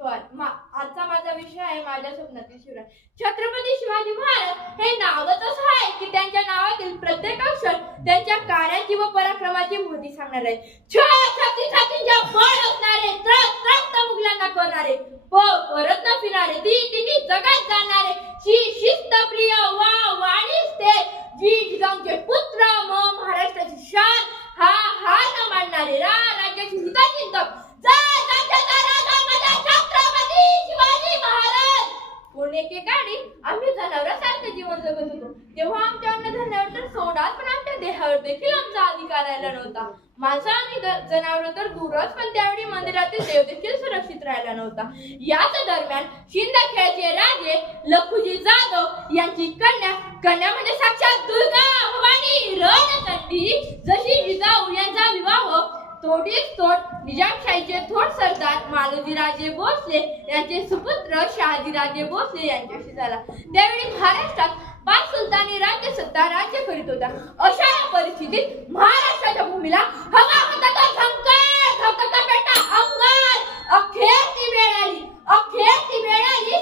पवार. आजचा माझा विषय आहे माझ्या स्वप्नातील शिवराय. छत्रपती शिवाजी महाराज हे नावच असं आहे की त्यांच्या नावातील प्रत्येक अक्षर त्यांच्या कार्याची व पराक्रमाची मोदी सांगणार आहे. छातीच्या बळ असणारे, त्रस्त मुघलांना करणारे, परत न फिरणारे, तिन्ही जगात जाणारे, शिस्तप्रिय वाणीस ते जिजाऊंचे पुत्र, महाराष्ट्राची शान, हा न मानणारे, राज्याची हितचिंतक, छत्रपती शिवाजी महाराज. कोण एकेकाळी आम्ही जनावरांसारखे जीवन जगत होतो, तेव्हा आमच्या अन्नधान्यावर तर सोडाच, पण आमच्या देहावर देखील आमचा अधिकार राहिला नव्हता. माणसं आणि जनावर तर दूरच, पण त्यावेळी मंदिरातील देव देखील सुरक्षित राहिला नव्हता. याच दरम्यान शिंदखेडचे राजे लखुजी जाधव यांची कन्या म्हणजे साक्षात दुर्गा भवानी रणकंठी, जशी जिजाऊ यांचा विवाह तोडीस तोड निजामशाहीचे थोर सरदार मालोजीराजे भोसले यांचे सुपुत्र शहाजीराजे भोसले यांच्याशी झाला. त्यावेळी महाराष्ट्रात 5 सुलतानी राज्य करीत होत्या. अशा परिस्थितीत महाराष्ट्राच्या भूमीला हवा होता तो झंकार पेटा अंगार. अखेर ती वेळ आली.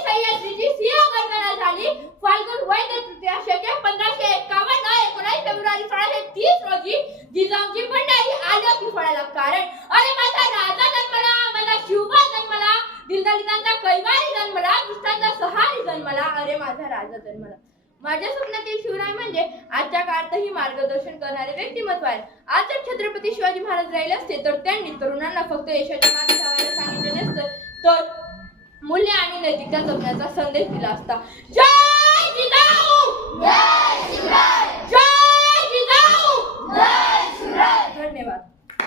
सह्याद्रीची सिंहगर्जना झाली. फाल्गुन वैद्य तृतीया शके 1551 19 फेब्रुवारी 1630 रोजी जिजाऊंची पंढरी आली होती फळाला. कारण अरे माझा राजा जन्मला, मला शिवबा जन्मला, दिलदलितांचा कैवारी जन्मला, दुष्टांचा सहारी जन्मला, अरे माझा राजा जन्मला. माझ्या स्वप्नातील शिवराय म्हणजे आजच्या काळातही मार्गदर्शन करणारे व्यक्तिमत्व आहे. आज जर छत्रपती शिवाजी महाराज राहिले असते तर त्यांनी तरुणांना फक्त यशाच्या मागे धावायला सांगितले नसतं, तर मूल्य आणि नैतिकता जपण्याचा संदेश दिला असता. जय जिजाऊ, जय शिवराय.